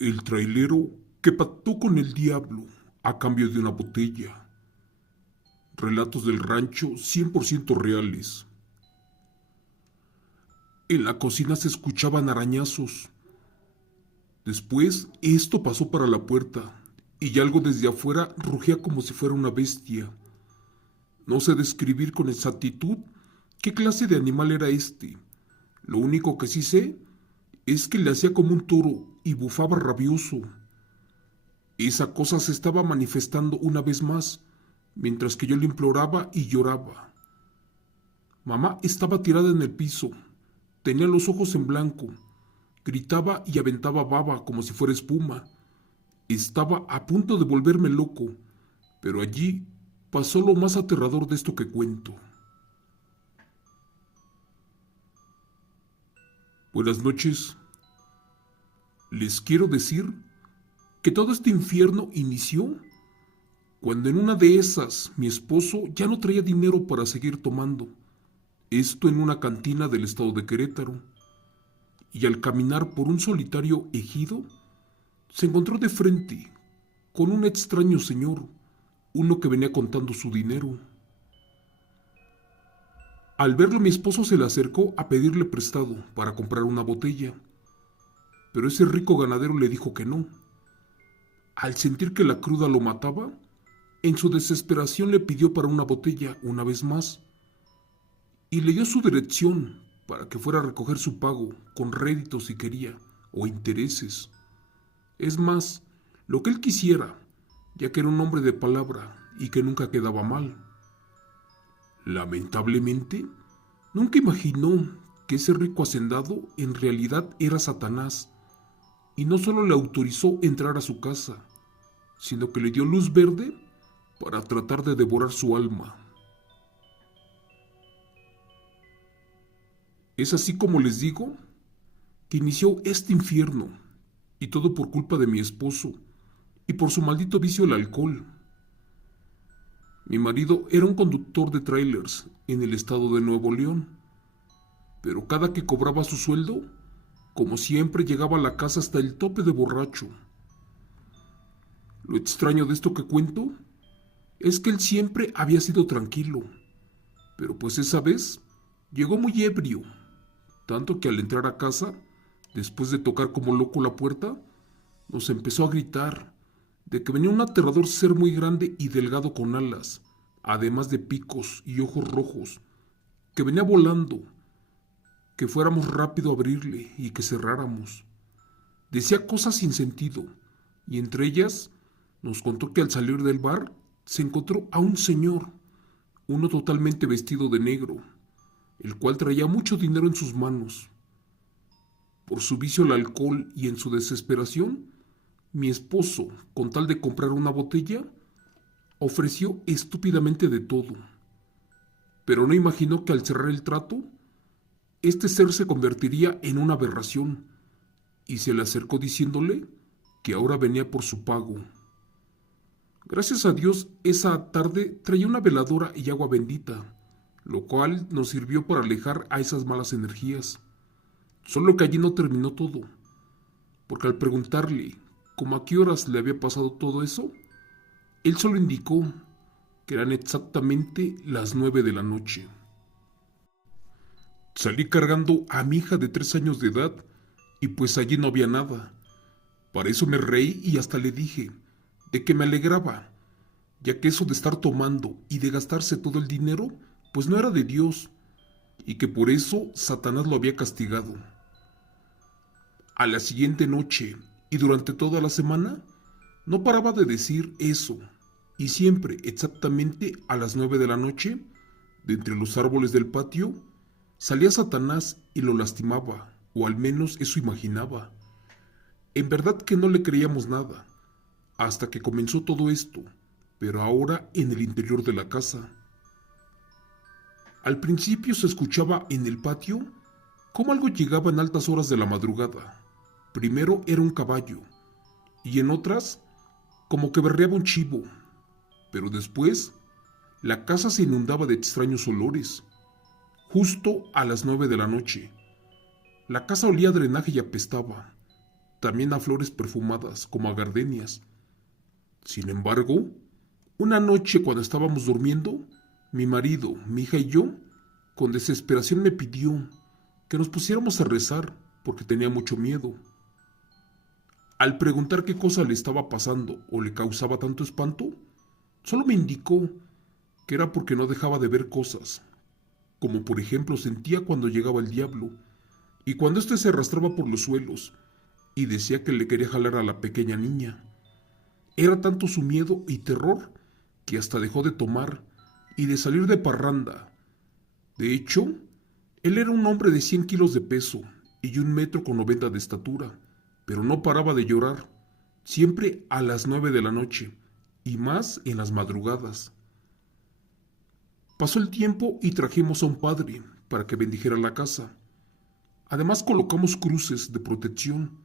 El trailero que pactó con el diablo a cambio de una botella. Relatos del rancho 100% reales. En la cocina se escuchaban arañazos. Después, esto pasó para la puerta, y algo desde afuera rugía como si fuera una bestia. No sé describir con exactitud qué clase de animal era este. Lo único que sí sé es que le hacía como un toro y bufaba rabioso. Esa cosa se estaba manifestando una vez más, mientras que yo le imploraba y lloraba. Mamá estaba tirada en el piso, tenía los ojos en blanco, gritaba y aventaba baba como si fuera espuma. Estaba a punto de volverme loco, pero allí pasó lo más aterrador de esto que cuento. Buenas noches. Les quiero decir que todo este infierno inició cuando en una de esas mi esposo ya no traía dinero para seguir tomando. Esto en una cantina del estado de Querétaro. Y al caminar por un solitario ejido, se encontró de frente con un extraño señor, uno que venía contando su dinero. Al verlo mi esposo se le acercó a pedirle prestado para comprar una botella, pero ese rico ganadero le dijo que no. Al sentir que la cruda lo mataba, en su desesperación le pidió para una botella una vez más y le dio su dirección para que fuera a recoger su pago con réditos si quería o intereses. Es más, lo que él quisiera, ya que era un hombre de palabra y que nunca quedaba mal. Lamentablemente, nunca imaginó que ese rico hacendado en realidad era Satanás, y no solo le autorizó entrar a su casa, sino que le dio luz verde para tratar de devorar su alma. Es así como les digo que inició este infierno, y todo por culpa de mi esposo y por su maldito vicio al alcohol. Mi marido era un conductor de trailers en el estado de Nuevo León, pero cada que cobraba su sueldo, como siempre llegaba a la casa hasta el tope de borracho. Lo extraño de esto que cuento es que él siempre había sido tranquilo, pero pues esa vez llegó muy ebrio, tanto que al entrar a casa, después de tocar como loco la puerta, nos empezó a gritar de que venía un aterrador ser muy grande y delgado con alas, además de picos y ojos rojos, que venía volando, que fuéramos rápido a abrirle y que cerráramos. Decía cosas sin sentido, y entre ellas nos contó que al salir del bar se encontró a un señor, uno totalmente vestido de negro, el cual traía mucho dinero en sus manos. Por su vicio al alcohol y en su desesperación, mi esposo, con tal de comprar una botella, ofreció estúpidamente de todo. Pero no imaginó que al cerrar el trato, este ser se convertiría en una aberración, y se le acercó diciéndole que ahora venía por su pago. Gracias a Dios, esa tarde traía una veladora y agua bendita, lo cual nos sirvió para alejar a esas malas energías. Solo que allí no terminó todo, porque al preguntarle cómo a qué horas le había pasado todo eso, él solo indicó que eran exactamente las 9 de la noche. Salí cargando a mi hija de 3 años de edad y pues allí no había nada. Para eso me reí y hasta le dije de que me alegraba, ya que eso de estar tomando y de gastarse todo el dinero, pues no era de Dios, y que por eso Satanás lo había castigado. A la siguiente noche y durante toda la semana, no paraba de decir eso, y siempre exactamente a las 9 de la noche, de entre los árboles del patio, salía Satanás y lo lastimaba, o al menos eso imaginaba. En verdad que no le creíamos nada, hasta que comenzó todo esto, pero ahora en el interior de la casa. Al principio se escuchaba en el patio cómo algo llegaba en altas horas de la madrugada. Primero era un caballo, y en otras como que berreaba un chivo, pero después la casa se inundaba de extraños olores. Justo a las 9 de la noche, la casa olía a drenaje y apestaba. también a flores perfumadas como a gardenias. Sin embargo, una noche cuando estábamos durmiendo, mi marido, mi hija y yo, con desesperación me pidió que nos pusiéramos a rezar porque tenía mucho miedo. Al preguntar qué cosa le estaba pasando o le causaba tanto espanto, solo me indicó que era porque no dejaba de ver cosas, como por ejemplo sentía cuando llegaba el diablo, y cuando éste se arrastraba por los suelos, y decía que le quería jalar a la pequeña niña. Era tanto su miedo y terror que hasta dejó de tomar y de salir de parranda. De hecho, él era un hombre de 100 kilos de peso y 1,90 m de estatura, pero no paraba de llorar, siempre a las 9 de la noche, y más en las madrugadas. Pasó el tiempo y trajimos a un padre para que bendijera la casa. Además colocamos cruces de protección,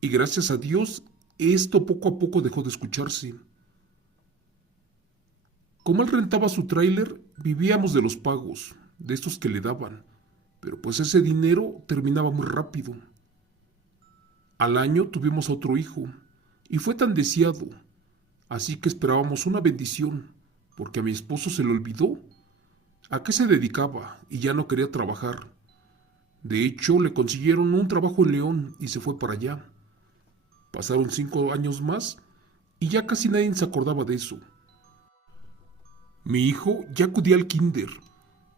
y gracias a Dios esto poco a poco dejó de escucharse. Como él rentaba su tráiler, vivíamos de los pagos, de estos que le daban, pero pues ese dinero terminaba muy rápido. Al año tuvimos otro hijo, y fue tan deseado, así que esperábamos una bendición, porque a mi esposo se le olvidó a qué se dedicaba y ya no quería trabajar. De hecho, le consiguieron un trabajo en León y se fue para allá. Pasaron 5 años más y ya casi nadie se acordaba de eso. Mi hijo ya acudía al kinder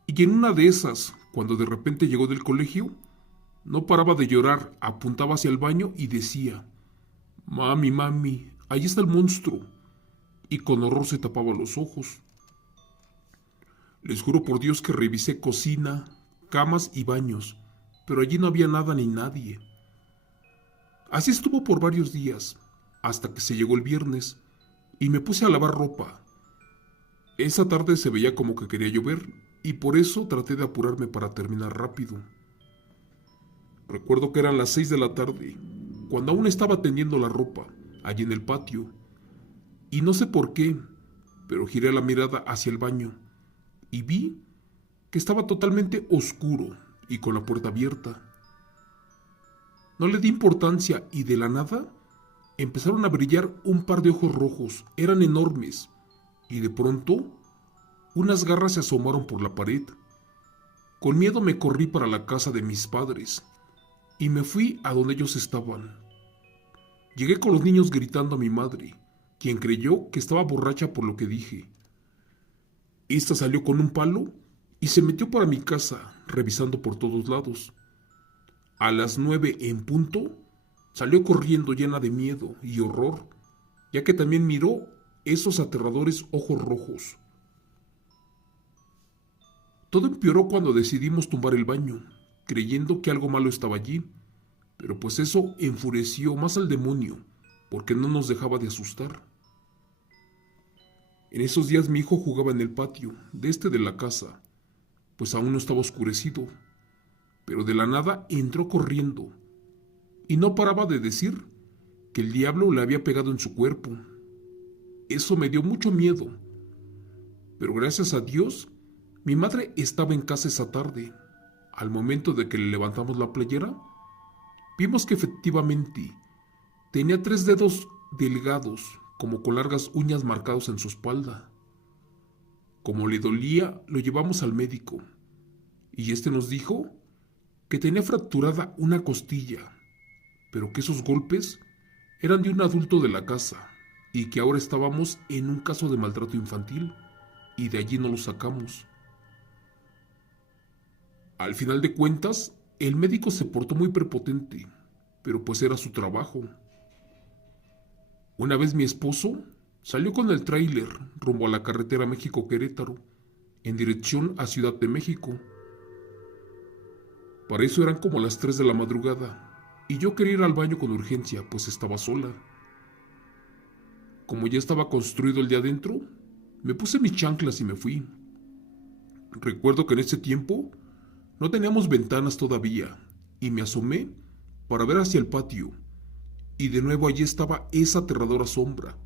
y en una de esas, cuando de repente llegó del colegio, no paraba de llorar, apuntaba hacia el baño y decía: "Mami, mami, ahí está el monstruo", y con horror se tapaba los ojos. Les juro por Dios que revisé cocina, camas y baños, pero allí no había nada ni nadie. Así estuvo por varios días, hasta que se llegó el viernes, y me puse a lavar ropa. Esa tarde se veía como que quería llover, y por eso traté de apurarme para terminar rápido. Recuerdo que eran las 6 de la tarde, cuando aún estaba tendiendo la ropa, allí en el patio, y no sé por qué, pero giré la mirada hacia el baño, y vi que estaba totalmente oscuro y con la puerta abierta. No le di importancia y de la nada empezaron a brillar un par de ojos rojos, eran enormes, y de pronto unas garras se asomaron por la pared. Con miedo me corrí para la casa de mis padres y me fui a donde ellos estaban. Llegué con los niños gritando a mi madre, quien creyó que estaba borracha por lo que dije. Esta salió con un palo y se metió para mi casa, revisando por todos lados. A las 9 en punto, salió corriendo llena de miedo y horror, ya que también miró esos aterradores ojos rojos. Todo empeoró cuando decidimos tumbar el baño, creyendo que algo malo estaba allí, pero pues eso enfureció más al demonio, porque no nos dejaba de asustar. En esos días mi hijo jugaba en el patio, de la casa, pues aún no estaba oscurecido, pero de la nada entró corriendo, y no paraba de decir que el diablo le había pegado en su cuerpo. Eso me dio mucho miedo, pero gracias a Dios, mi madre estaba en casa esa tarde. Al momento de que le levantamos la playera, vimos que efectivamente tenía 3 dedos delgados, como con largas uñas marcados en su espalda. Como le dolía, lo llevamos al médico, y este nos dijo que tenía fracturada una costilla, pero que esos golpes eran de un adulto de la casa, y que ahora estábamos en un caso de maltrato infantil, y de allí no lo sacamos. Al final de cuentas, el médico se portó muy prepotente, pero pues era su trabajo. Una vez mi esposo salió con el tráiler rumbo a la carretera México-Querétaro, en dirección a Ciudad de México. Para eso eran como las 3 de la madrugada, y yo quería ir al baño con urgencia, pues estaba sola. Como ya estaba construido el de adentro, me puse mis chanclas y me fui. Recuerdo que en ese tiempo no teníamos ventanas todavía, y me asomé para ver hacia el patio, y de nuevo allí estaba esa aterradora sombra,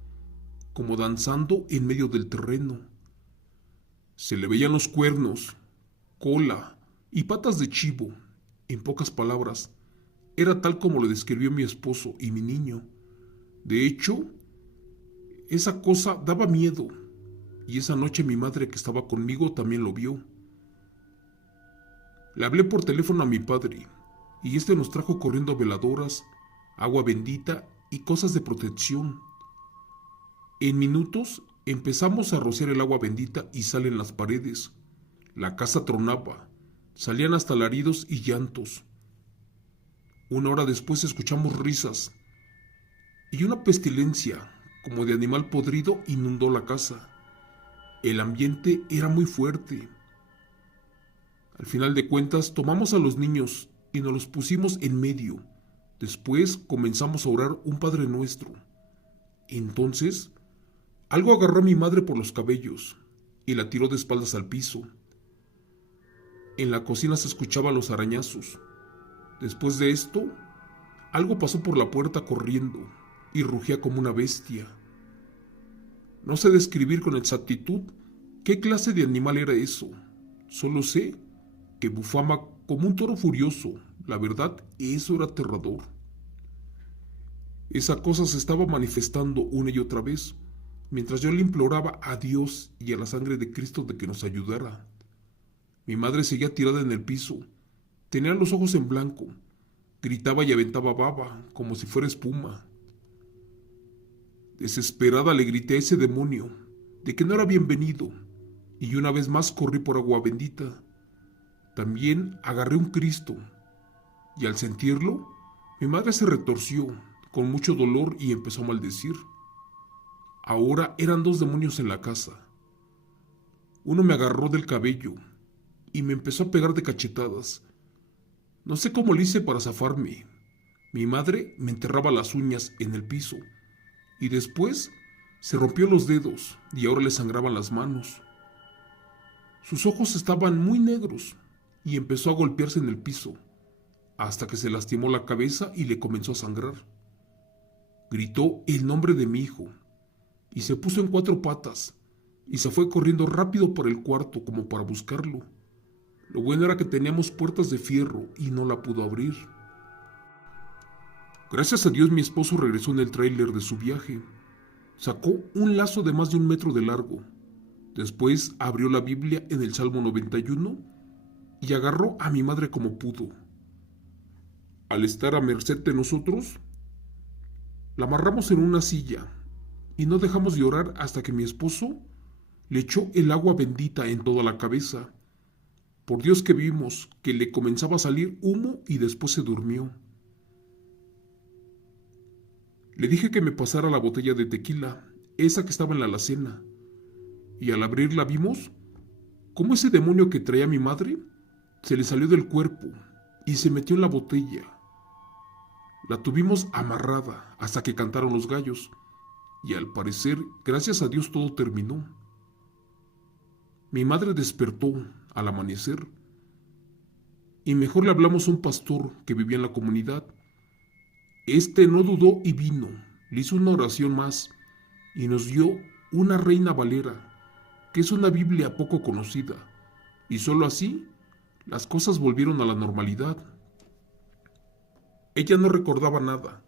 como danzando en medio del terreno. Se le veían los cuernos, cola y patas de chivo, en pocas palabras, era tal como lo describió mi esposo y mi niño. De hecho, esa cosa daba miedo, y esa noche mi madre que estaba conmigo también lo vio. Le hablé por teléfono a mi padre, y este nos trajo corriendo veladoras, agua bendita y cosas de protección. En minutos empezamos a rociar el agua bendita y sal en las paredes. La casa tronaba, salían hasta alaridos y llantos. Una hora después escuchamos risas y una pestilencia, como de animal podrido, inundó la casa. El ambiente era muy fuerte. Al final de cuentas, tomamos a los niños y nos los pusimos en medio. Después comenzamos a orar un Padre Nuestro. Entonces, algo agarró a mi madre por los cabellos y la tiró de espaldas al piso. En la cocina se escuchaban los arañazos. Después de esto, algo pasó por la puerta corriendo y rugía como una bestia. No sé describir con exactitud qué clase de animal era eso. Solo sé que bufaba como un toro furioso. La verdad, eso era aterrador. Esa cosa se estaba manifestando una y otra vez, mientras yo le imploraba a Dios y a la sangre de Cristo de que nos ayudara. Mi madre seguía tirada en el piso. Tenía los ojos en blanco. Gritaba y aventaba baba, como si fuera espuma. Desesperada le grité a ese demonio de que no era bienvenido, y una vez más corrí por agua bendita. También agarré un Cristo, y al sentirlo, mi madre se retorció con mucho dolor y empezó a maldecir. Ahora eran 2 demonios en la casa. Uno me agarró del cabello y me empezó a pegar de cachetadas. No sé cómo le hice para zafarme. Mi madre me enterraba las uñas en el piso y después se rompió los dedos y ahora le sangraban las manos. Sus ojos estaban muy negros y empezó a golpearse en el piso hasta que se lastimó la cabeza y le comenzó a sangrar. Gritó el nombre de mi hijo y se puso en 4 patas y se fue corriendo rápido por el cuarto como para buscarlo. Lo bueno era que teníamos puertas de fierro y no la pudo abrir. Gracias a Dios mi esposo regresó en el tráiler de su viaje. Sacó un lazo de más de 1 metro de largo. Después abrió la Biblia en el Salmo 91 y agarró a mi madre como pudo. Al estar a merced de nosotros, la amarramos en una silla y no dejamos de orar hasta que mi esposo le echó el agua bendita en toda la cabeza. Por Dios que vimos que le comenzaba a salir humo y después se durmió. Le dije que me pasara la botella de tequila, esa que estaba en la alacena, y al abrirla vimos cómo ese demonio que traía a mi madre se le salió del cuerpo y se metió en la botella. La tuvimos amarrada hasta que cantaron los gallos, y al parecer, gracias a Dios, todo terminó. Mi madre despertó al amanecer y mejor le hablamos a un pastor que vivía en la comunidad. Este no dudó y vino, le hizo una oración más y nos dio una Reina Valera, que es una Biblia poco conocida, y solo así las cosas volvieron a la normalidad. Ella no recordaba nada,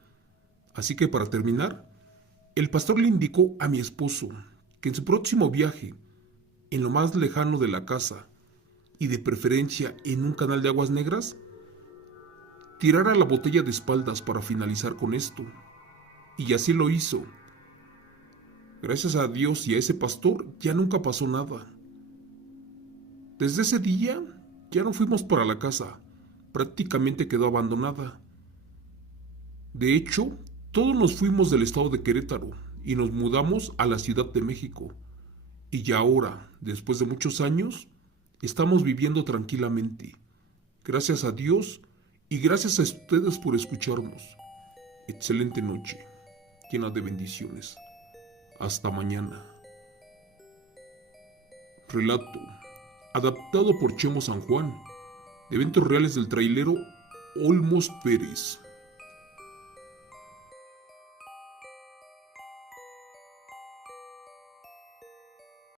así que para terminar, el pastor le indicó a mi esposo que en su próximo viaje, en lo más lejano de la casa, y de preferencia en un canal de aguas negras, tirara la botella de espaldas para finalizar con esto. Y así lo hizo. Gracias a Dios y a ese pastor ya nunca pasó nada. Desde ese día ya no fuimos para la casa, prácticamente quedó abandonada. De hecho, todos nos fuimos del estado de Querétaro y nos mudamos a la Ciudad de México. Y ya ahora, después de muchos años, estamos viviendo tranquilamente. Gracias a Dios y gracias a ustedes por escucharnos. Excelente noche, llena de bendiciones. Hasta mañana. Relato, adaptado por Chemo San Juan, de eventos reales del trailero Olmos Pérez.